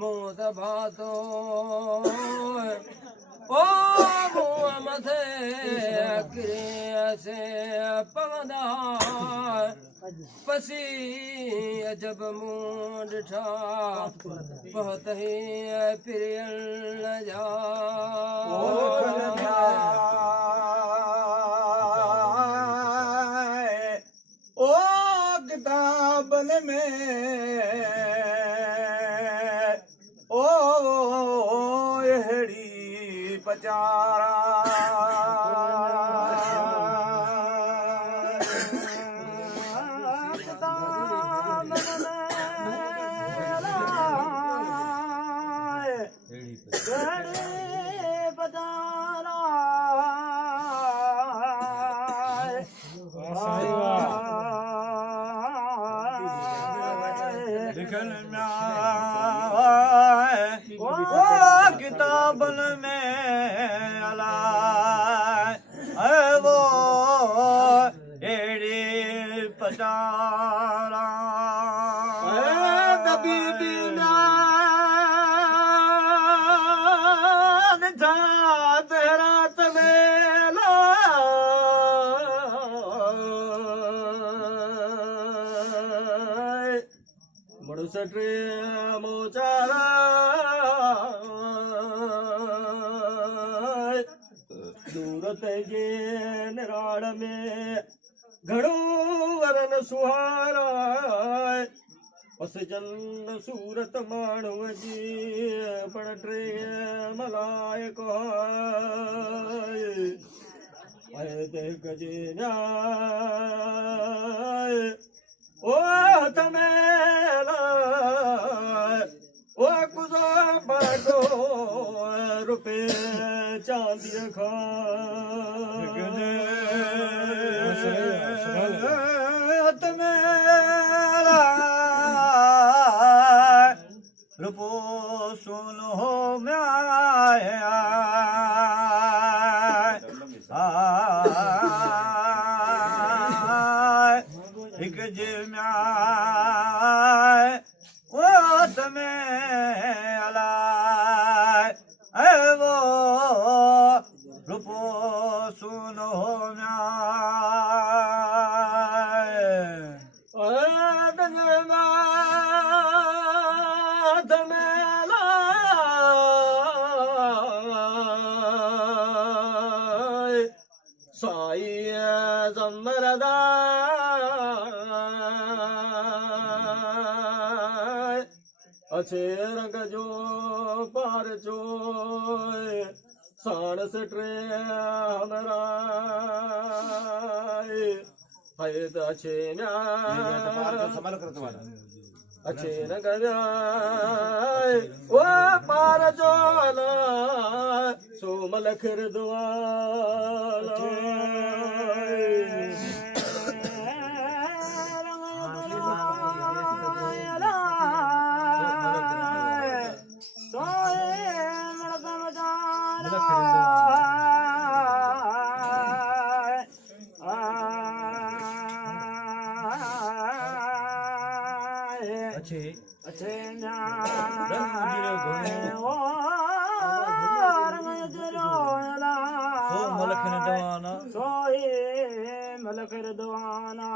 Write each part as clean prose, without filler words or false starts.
मोद भातो ओ मुँह मथे क्रिया से पवदा पसी जब मुँह डिठा बहुत ही प्रिय न जा ओ किताबन में ओ अहिड़ी पचारा किताबन में अलाए वो एड़ी पचारा कभी बिना रात मेला मड़सटे मोचारा सूरत जे निराड़ में घणो वरन सुहारा पस जन सूरत माण्हूअ जी पण टे मलाइक गजे ओ हथ में ओ कुज़ो बड़ो रुपए चांदी खा हथ में रुपो सोनो म्याया हिक जे म्याय ओ हथ में अलाए वो रुपो सुनो साई जमरदा अच्छे रंग जो पार जो साण से ट्रे हमरा है तो अच्छे अच्छे रंग वो पार जो सोमल खिर दुआला अच्छे अच्छे मलखर दवाना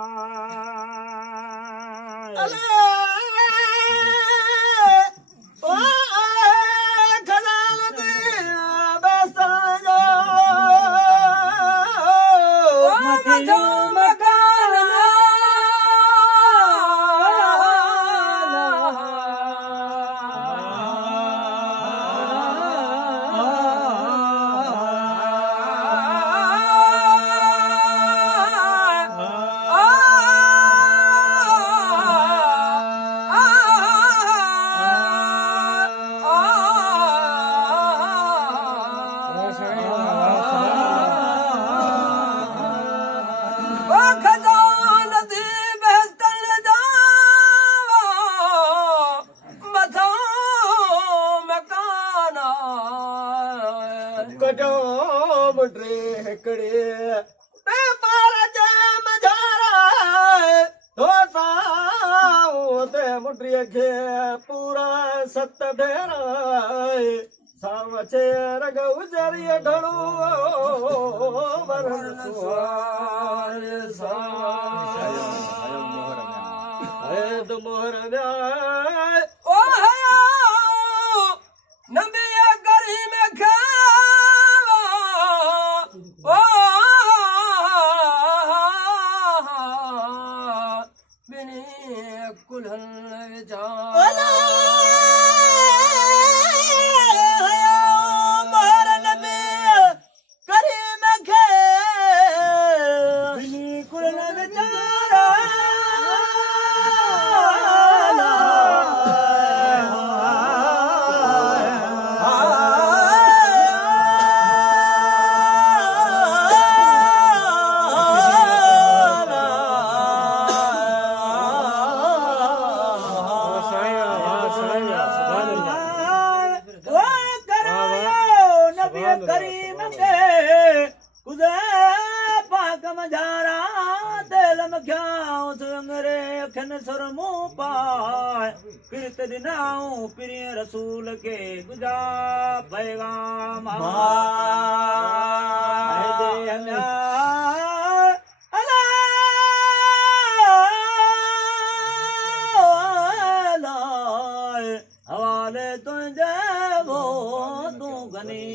मुंडीअ खे पूरा 7 भेरा साव चेर गुजरिए ढणो वरण सुवार साद मोहर व्याय ओ हया नबी करीम खावा ओ बिनी कुल्हन विचार करीम के कुदे पाक मजारा दिल मख्याओ संगरे अखन सुर मुंह पाए किरत दिनाऊ प्रिय रसूल के गुजा पैगाम दे हवाले तुझे वो तू गनी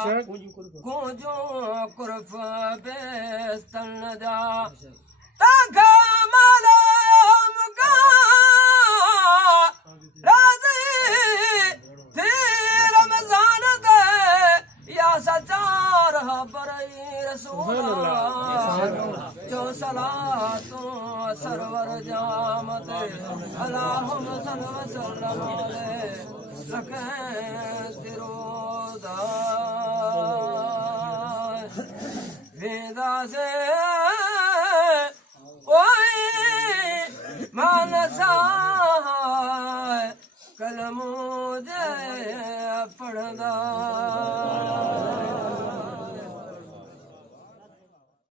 गूंजो कुर्फ बेस्तन जा तागा मलम का राज़ी थी रमजान दे या सचार बरई रसूला जो सलातो सरवर जामत अल्लाहुम्मा सल्लि व सल्लम अलैहि